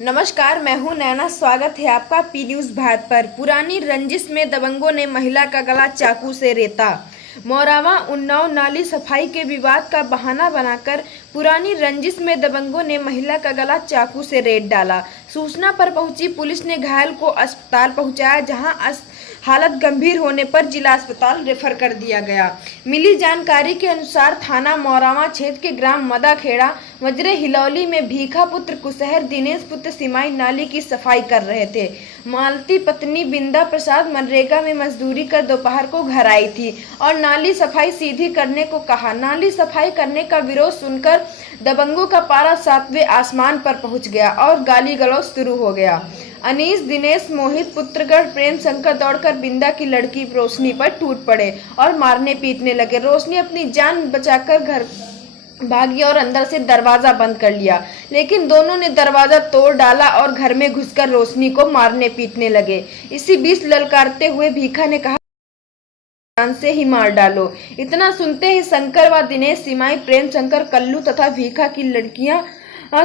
नमस्कार, मैं हूं नैना। स्वागत है आपका पी न्यूज़ भारत पर। पुरानी रंजिश में दबंगों ने महिला का गला चाकू से रेता। मोरावा उन्नाव नाली सफाई के विवाद का बहाना बनाकर पुरानी रंजिश में दबंगों ने महिला का गला चाकू से रेत डाला। सूचना पर पहुंची पुलिस ने घायल को अस्पताल पहुंचाया, जहां हालत गंभीर होने पर जिला अस्पताल रेफर कर दिया गया। मिली जानकारी के अनुसार थाना मोरावा क्षेत्र के ग्राम मदाखेड़ा मजरे हिलौली में भीखा पुत्र कुशहर दिनेश पुत्र सिमाई नाली की सफाई कर रहे थे। मालती पत्नी बिंदा प्रसाद मनरेगा में मजदूरी कर दोपहर को घर आई थी और नाली सफाई सीधी करने को कहा। नाली सफाई करने का विरोध सुनकर दबंगों का पारा 7वें आसमान पर पहुंच गया और गाली गलौज शुरू हो गया। अनीस, दिनेश, मोहित, पुत्रगढ़, प्रेम शंकर दौड़कर बिंदा की लड़की रोशनी पर टूट पड़े और मारने पीटने लगे। रोशनी अपनी जान बचाकर घर भागी और अंदर से दरवाजा बंद कर लिया, लेकिन दोनों ने दरवाजा तोड़ डाला और घर में घुसकर रोशनी को मारने पीटने लगे। इसी बीच ललकारते हुए भीखा ने कहा, जान से ही मार डालो। इतना सुनते ही शंकर व दिनेश, सिमाई, प्रेम शंकर, कल्लू तथा भीखा की लड़कियां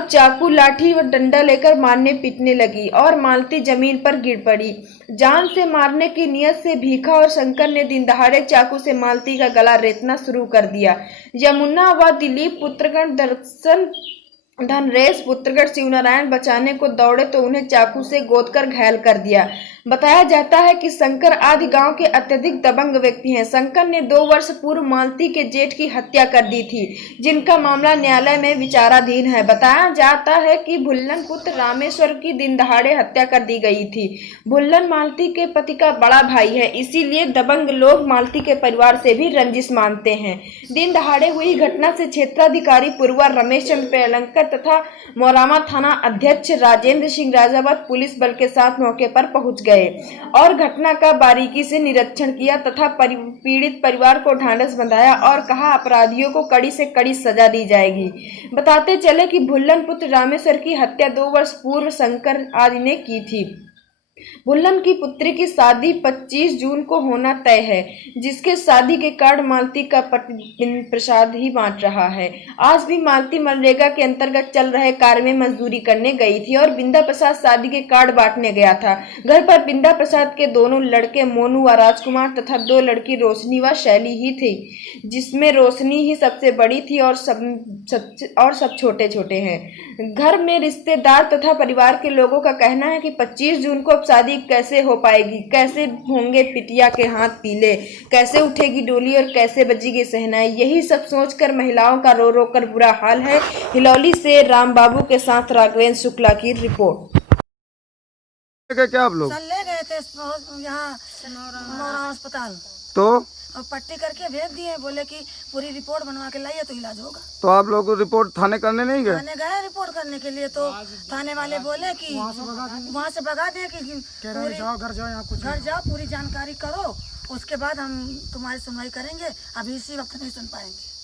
चाकू, लाठी व डंडा लेकर मारने पीटने लगी और मालती जमीन पर गिर पड़ी। जान से मारने की नियत से भीखा और शंकर ने दिन दहाड़े चाकू से मालती का गला रेतना शुरू कर दिया। यमुना व दिलीप पुत्रगण दर्शन धनरेश पुत्रगढ़ शिवनारायण बचाने को दौड़े तो उन्हें चाकू से गोदकर घायल कर दिया। बताया जाता है कि शंकर आदि गांव के अत्यधिक दबंग व्यक्ति हैं। शंकर ने 2 वर्ष पूर्व मालती के जेठ की हत्या कर दी थी, जिनका मामला न्यायालय में विचाराधीन है। बताया जाता है कि भुल्लन पुत्र रामेश्वर की दिन दहाड़े हत्या कर दी गई थी। भुल्लन मालती के पति का बड़ा भाई है, इसीलिए दबंग लोग मालती के परिवार से भी रंजिश मानते हैं। दिन दहाड़े हुई घटना से क्षेत्राधिकारी पूर्वा रमेश चंद्र पेलंकर तथा मोरामा थाना अध्यक्ष राजेंद्र सिंह राजावत पुलिस बल के साथ मौके पर पहुंच गए और घटना का बारीकी से निरीक्षण किया तथा पीड़ित परिवार को ढांढस बंधाया और कहा, अपराधियों को कड़ी से कड़ी सजा दी जाएगी। बताते चले कि भुल्लन पुत्र रामेश्वर की हत्या 2 वर्ष पूर्व शंकर आदि ने की थी। भुल्लन की पुत्री की शादी 25 जून को होना तय है, जिसके शादी के कार्ड मालती का पति प्रसाद ही बांट रहा है। आज भी मालती मनरेगा के अंतर्गत चल रहे कार्य में मजदूरी करने गई थी और बिंदा प्रसाद शादी के कार्ड बांटने गया था। घर पर बिंदा प्रसाद के दोनों लड़के मोनू व राजकुमार तथा 2 लड़की रोशनी व शैली ही थी, जिसमें रोशनी ही सबसे बड़ी थी और सब छोटे छोटे हैं। घर में रिश्तेदार तथा परिवार के लोगों का कहना है कि 25 जून को शादी कैसे हो पाएगी, कैसे होंगे पिटिया के हाथ पीले, कैसे उठेगी डोली और कैसे बजेगी सहनाई। यही सब सोचकर महिलाओं का रो रो कर बुरा हाल है। हिलौली से राम बाबू के साथ राघवेंद्र शुक्ला की रिपोर्ट। क्या आप लोग ले गए थे यहाँ मोरा अस्पताल तो और पट्टी करके भेज दिए, बोले कि पूरी रिपोर्ट बनवा के लाइए तो इलाज होगा। तो आप लोग रिपोर्ट थाने करने नहीं गए? थाने गए रिपोर्ट करने के लिए, तो थाने वाले बोले कि वहाँ से भगा दिए कि घर जाओ पूरी जानकारी करो, उसके बाद हम तुम्हारी सुनवाई करेंगे। अभी इसी वक्त नहीं सुन पाएंगे।